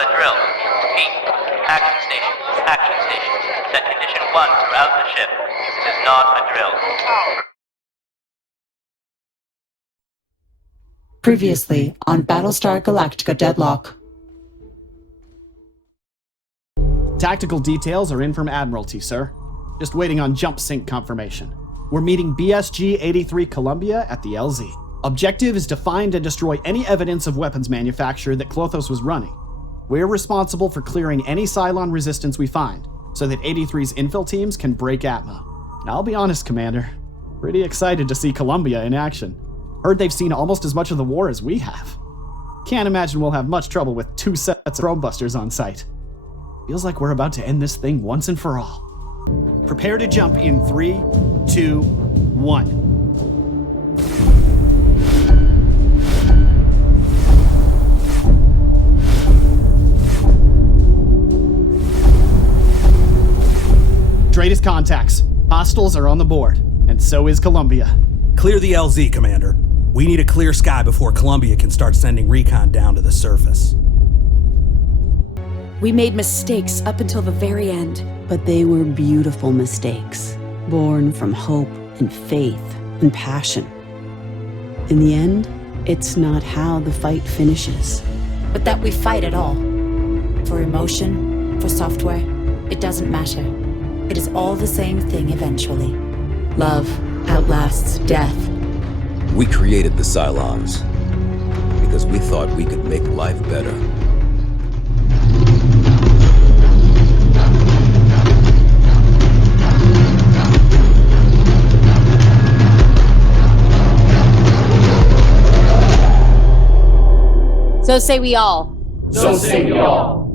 not a drill. Repeat. Action station. Action station. Set condition 1 throughout the ship. This is not a drill. Previously on Battlestar Galactica Deadlock. Tactical details are in from Admiralty, sir. Just waiting on jump sync confirmation. We're meeting BSG 83 Columbia at the LZ. Objective is to find and destroy any evidence of weapons manufacture that Klothos was running. We're responsible for clearing any Cylon resistance we find, so that 83's infill teams can break Atma. I'll be honest, Commander. Pretty excited to see Columbia in action. Heard they've seen almost as much of the war as we have. Can't imagine we'll have much trouble with 2 sets of Chrome Busters on site. Feels like we're about to end this thing once and for all. Prepare to jump in 3, 2, 1. Straightest contacts. Hostiles are on the board, and so is Columbia. Clear the LZ, Commander. We need a clear sky before Columbia can start sending recon down to the surface. We made mistakes up until the very end. But they were beautiful mistakes, born from hope and faith and passion. In the end, it's not how the fight finishes. But that we fight at all. For emotion, for software, it doesn't matter. It is all the same thing eventually. Love outlasts death. We created the Cylons because we thought we could make life better. So say we all. So say we all.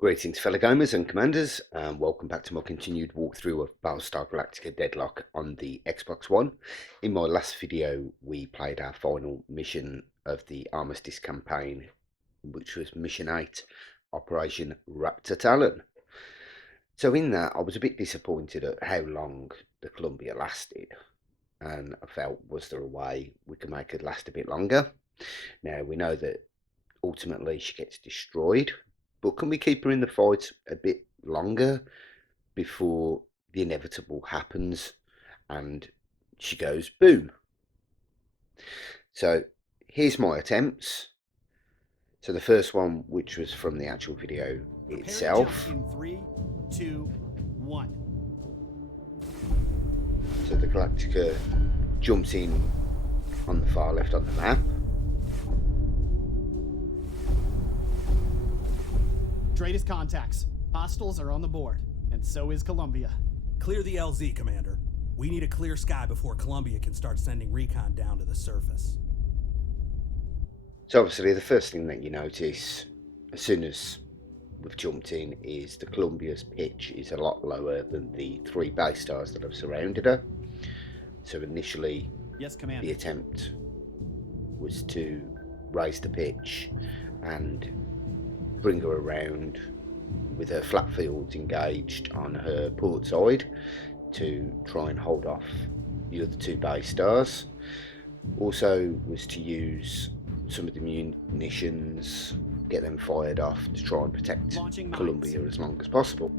Greetings fellow gamers and commanders, and welcome back to my continued walkthrough of Battlestar Galactica Deadlock on the Xbox One. In my last video we played our final mission of the Armistice campaign, which was Mission 8, Operation Raptor Talon. So in that I was a bit disappointed at how long the Columbia lasted, and I felt, was there a way we could make it last a bit longer? Now we know that ultimately she gets destroyed, but can we keep her in the fight a bit longer before the inevitable happens and she goes boom? So here's my attempts. So the first one, which was from the actual video itself. In 3, 2, 1. So the Galactica jumps in on the far left on the map. Straightest contacts. Hostiles are on the board, and so is Columbia. Clear the LZ, Commander. We need a clear sky before Columbia can start sending recon down to the surface. So obviously the first thing that you notice as soon as we've jumped in is the Columbia's pitch is a lot lower than the 3 base stars that have surrounded her. So initially, yes, Commander, the attempt was to raise the pitch and bring her around with her flat fields engaged on her port side to try and hold off the other 2 base stars. Also was to use some of the munitions, get them fired off to try and protect Columbia as long as possible.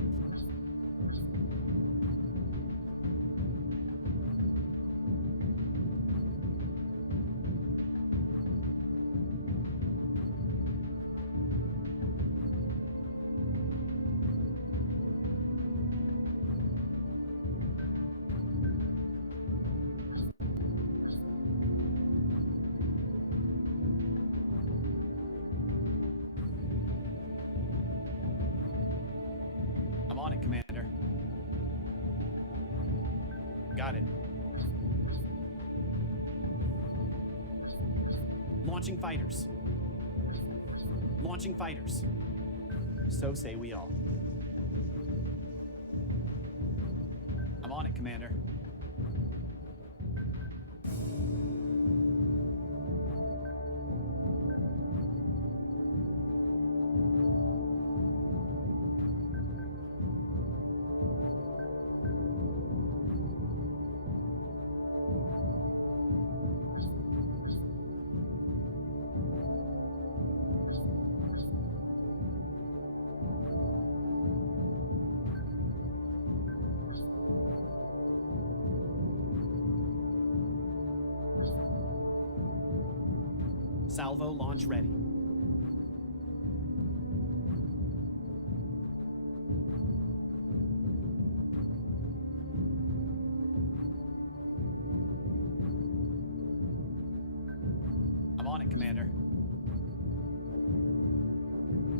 on it, Commander. Got it. Launching fighters. Launching fighters. So say we all. I'm on it, Commander. Salvo launch ready. I'm on it, Commander.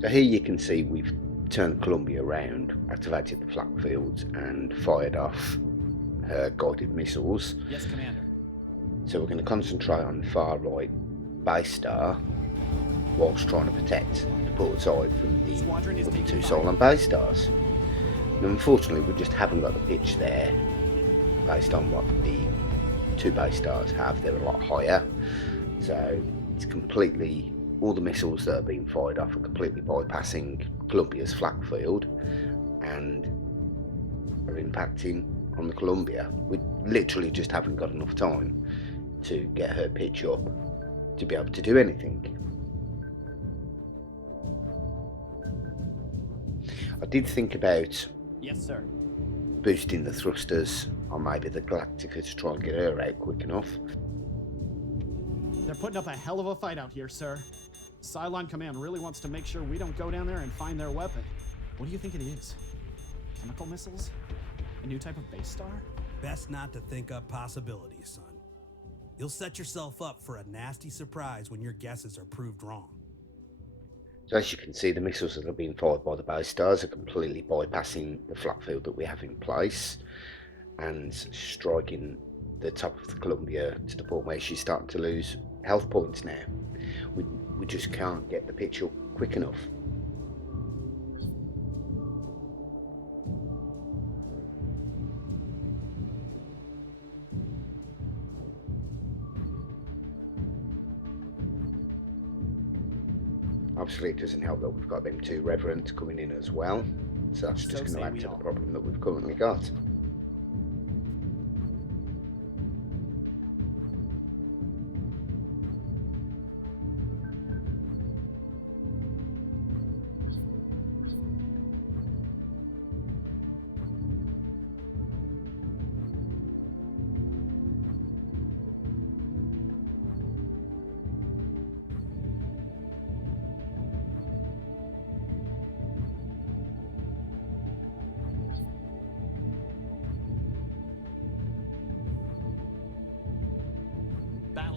So here you can see we've turned Columbia around, activated the flak fields and fired off her guided missiles. Yes, Commander. So we're going to concentrate on the far right base star whilst trying to protect the port side from the Squadron is other taking two fire. Cylon base stars. Now unfortunately we just haven't got the pitch there based on what the two base stars have. They're a lot higher, so it's completely, all the missiles that are being fired off are completely bypassing Columbia's flak field and are impacting on the Columbia. We literally just haven't got enough time to get her pitch up to be able to do anything. I did think about Yes, sir. boosting the thrusters on maybe the Galactica to try and get her out quick enough. They're putting up a hell of a fight out here, sir. Cylon Command really wants to make sure we don't go down there and find their weapon. What do you think it is? Chemical missiles? A new type of base star? Best not to think up possibilities, son. You'll set yourself up for a nasty surprise when your guesses are proved wrong. So as you can see, the missiles that are being fired by the base stars are completely bypassing the flak field that we have in place and striking the top of the Columbia to the point where she's starting to lose health points now. We just can't get the pitch up quick enough. Obviously it doesn't help that we've got them two Reverend coming in as well, so that's just going to add to the problem that we've currently got.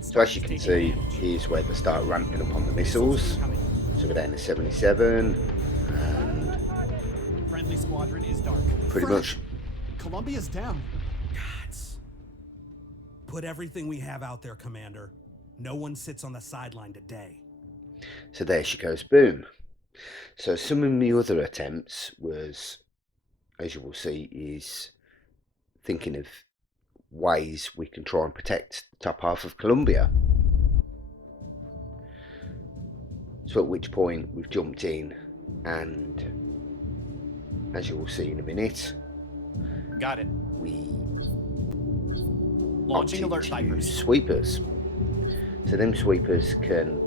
So as you can see, here's where they start ramping up on the missiles. So we're down to 77, and Friendly squadron is dark. pretty much Columbia's down. Gods. Put everything we have out there, Commander. No one sits on the sideline today. so there she goes, boom. So some of my other attempts was, as you will see, is thinking of ways we can try and protect the top half of Columbia. So at which point we've jumped in, and as you will see in a minute, Got it. we Launching opted alert to vipers. use sweepers. So them sweepers can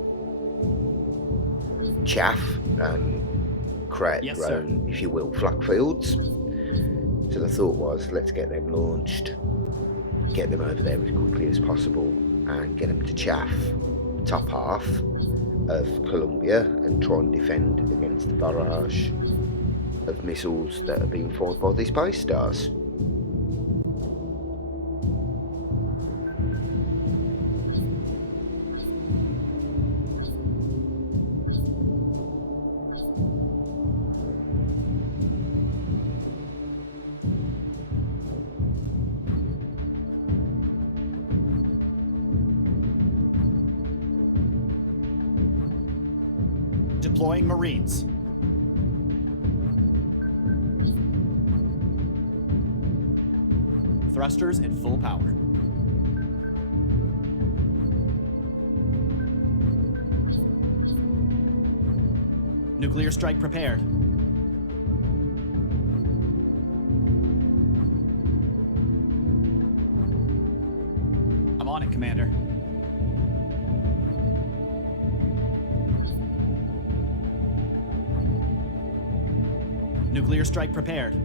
chaff and create Yes, their sir. own, if you will, flak fields. So the thought was, let's get them launched, get them over there as quickly as possible, and get them to chaff the top half of Columbia and try and defend against the barrage of missiles that are being fired by these base stars. Deploying Marines. Thrusters at full power. Nuclear strike prepared. I'm on it, Commander. Nuclear strike prepared.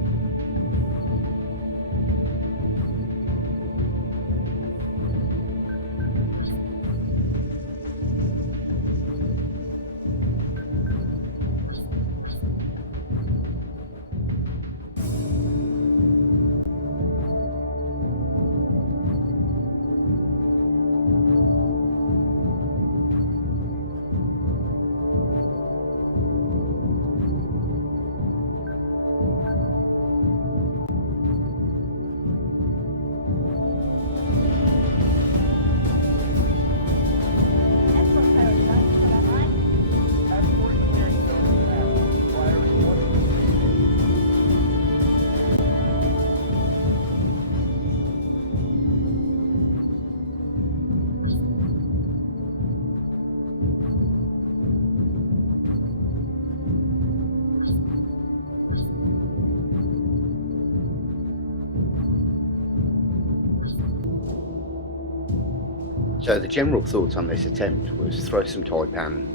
So the general thoughts on this attempt was throw some Taipan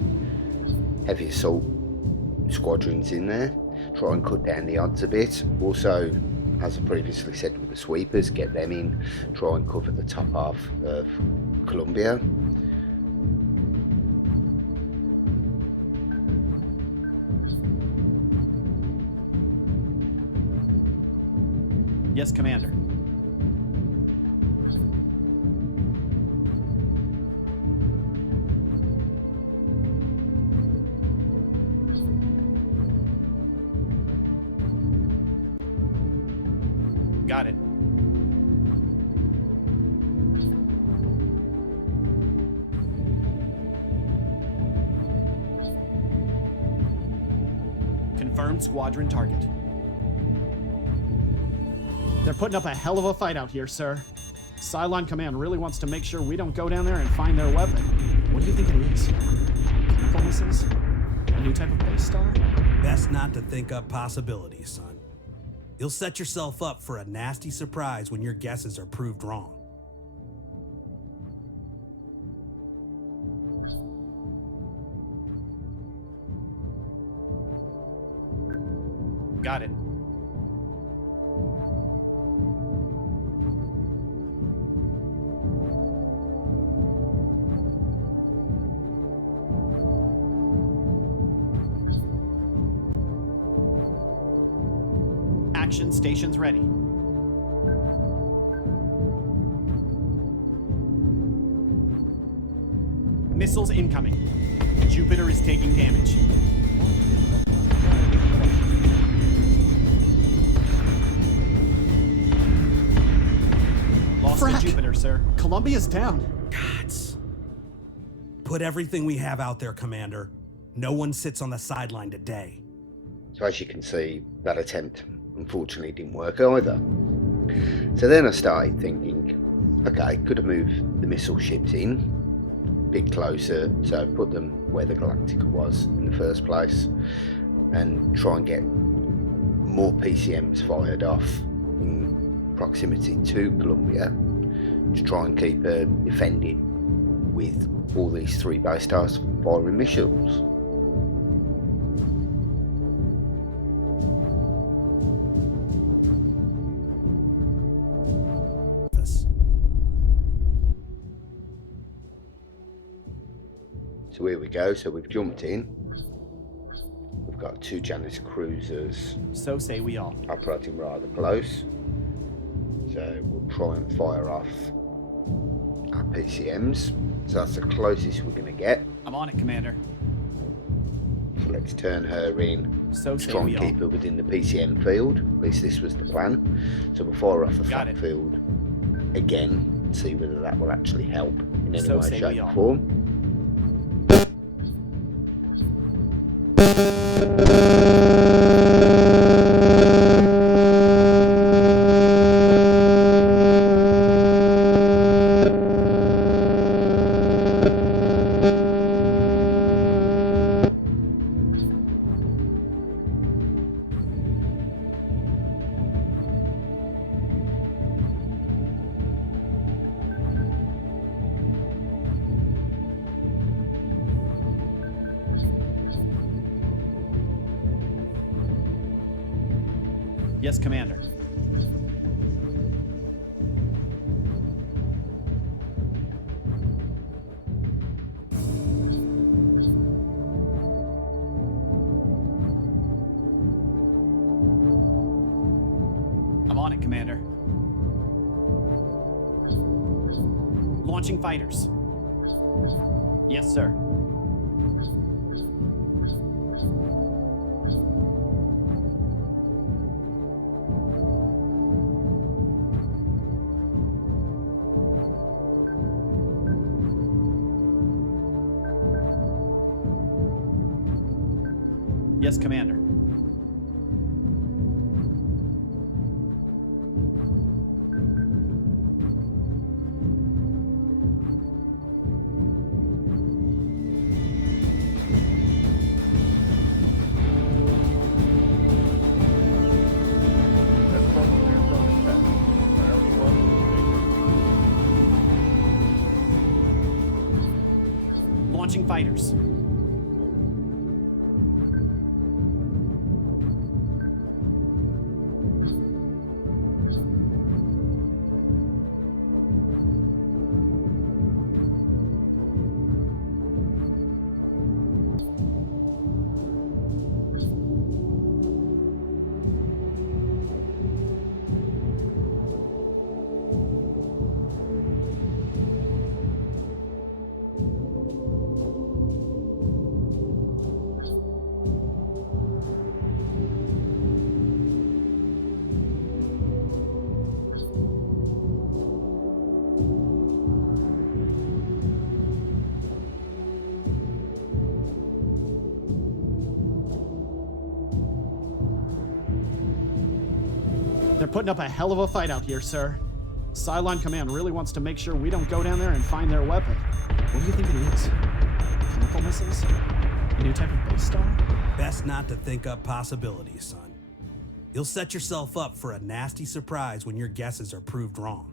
heavy assault squadrons in there, try and cut down the odds a bit. Also, as I previously said with the sweepers, get them in, try and cover the top half of Colombia. Yes, Commander. Got it. Confirmed squadron target. They're putting up a hell of a fight out here, sir. Cylon Command really wants to make sure we don't go down there and find their weapon. What do you think it is? Chemical missiles? A new type of base star? Best not to think up possibilities, son. You'll set yourself up for a nasty surprise when your guesses are proved wrong. Got it. Action stations ready. Missiles incoming. Jupiter is taking damage. Lost to Jupiter, sir. Columbia's down. Gods. Put everything we have out there, Commander. No one sits on the sideline today. So as you can see, that attempt unfortunately didn't work either. So then I started thinking, okay, could have moved the missile ships in a bit closer, so put them where the Galactica was in the first place, and try and get more PCMs fired off in proximity to Colombia to try and keep her defended with all these 3 base stars firing missiles. So here we go, so we've jumped in. We've got 2 Janus cruisers. So say we all. Operating rather close. So we'll try and fire off our PCMs. So that's the closest we're going to get. I'm on it, Commander. So let's turn her in. So say try and we keep all. her within the PCM field. At least this was the plan. So we'll fire off the Got flat it. field again and see whether that will actually help in any So way, say we shape all. or form. Yes, Commander. I'm on it, Commander. Launching fighters. Yes, sir. Yes, Commander. Launching fighters. They're putting up a hell of a fight out here, sir. Cylon Command really wants to make sure we don't go down there and find their weapon. What do you think it is? Chemical missiles? A new type of base star? Best not to think up possibilities, son. You'll set yourself up for a nasty surprise when your guesses are proved wrong.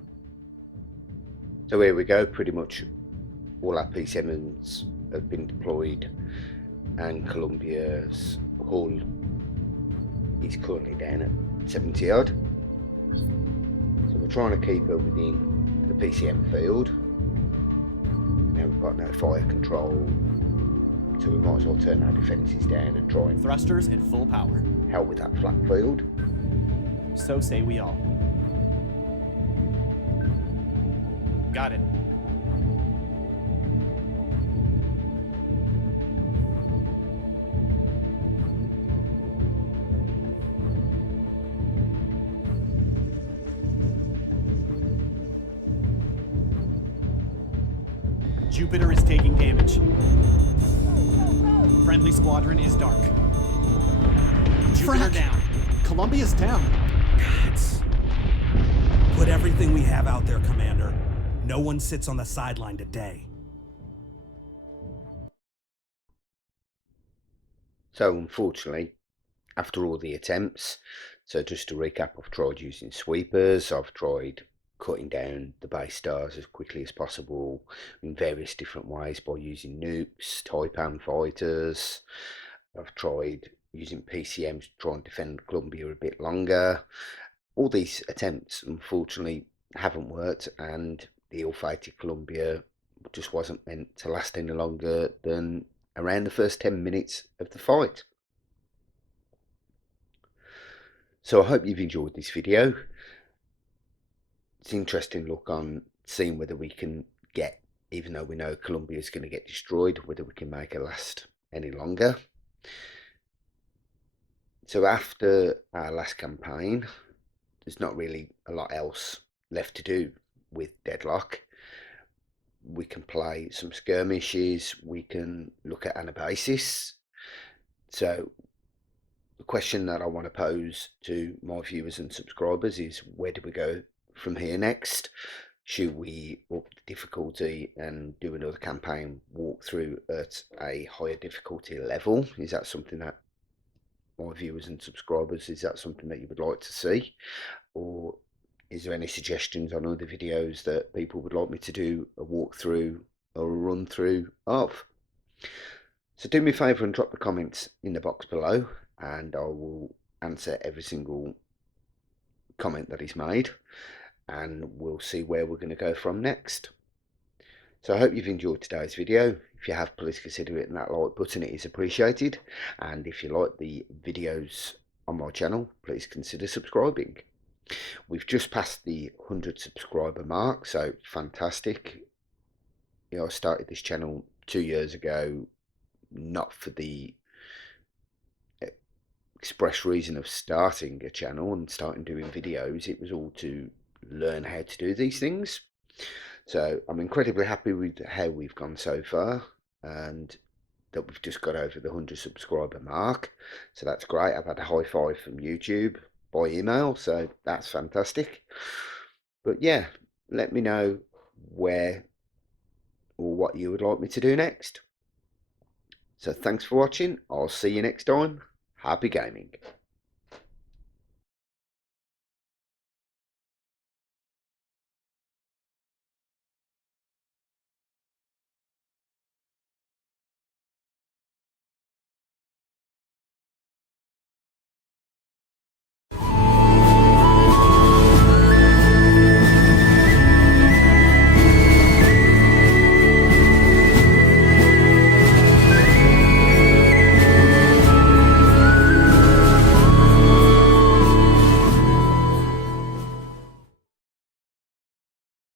So here we go, pretty much all our P7s have been deployed and Columbia's hull is currently down at 70 odd. So we're trying to keep her within the PCM field. Now we've got no fire control, so we might as well turn our defences down and try and Thrusters at full power. help with that flat field. So say we all. Got it. Jupiter is taking damage. Friendly squadron is dark. Jupiter down. Columbia's down. Gods. Put everything we have out there, Commander. No one sits on the sideline today. So unfortunately, after all the attempts, so just to recap, I've tried using sweepers, I've tried cutting down the base stars as quickly as possible in various different ways by using nukes, Taipan fighters. I've tried using PCMs to try and defend Columbia a bit longer. All these attempts unfortunately haven't worked, and the ill-fated Columbia just wasn't meant to last any longer than around the first 10 minutes of the fight. So I hope you've enjoyed this video. It's an interesting look on seeing whether we can get, even though we know Columbia is going to get destroyed, whether we can make it last any longer. So after our last campaign, there's not really a lot else left to do with Deadlock. We can play some skirmishes, we can look at Armistice. So the question that I want to pose to my viewers and subscribers is, where do we go from here next? Should we up the difficulty and do another campaign walkthrough at a higher difficulty level? Is that something that my viewers and subscribers, is that something that you would like to see? Or is there any suggestions on other videos that people would like me to do a walkthrough or a run through of? So do me a favour and drop the comments in the box below, and I will answer every single comment that is made, and we'll see where we're going to go from next. So I hope you've enjoyed today's video. If you have, please consider hitting that like button, it is appreciated. And if you like the videos on my channel, please consider subscribing. We've just passed the 100 subscriber mark, so fantastic. You know, I started this channel 2 years ago, not for the express reason of starting a channel and starting doing videos. It was all to learn how to do these things. So I'm incredibly happy with how we've gone so far, and that we've just got over the 100 subscriber mark. So that's great. I've had a high five from YouTube by email, so that's fantastic. But yeah, let me know where or what you would like me to do next. So thanks for watching. I'll see you next time. Happy gaming.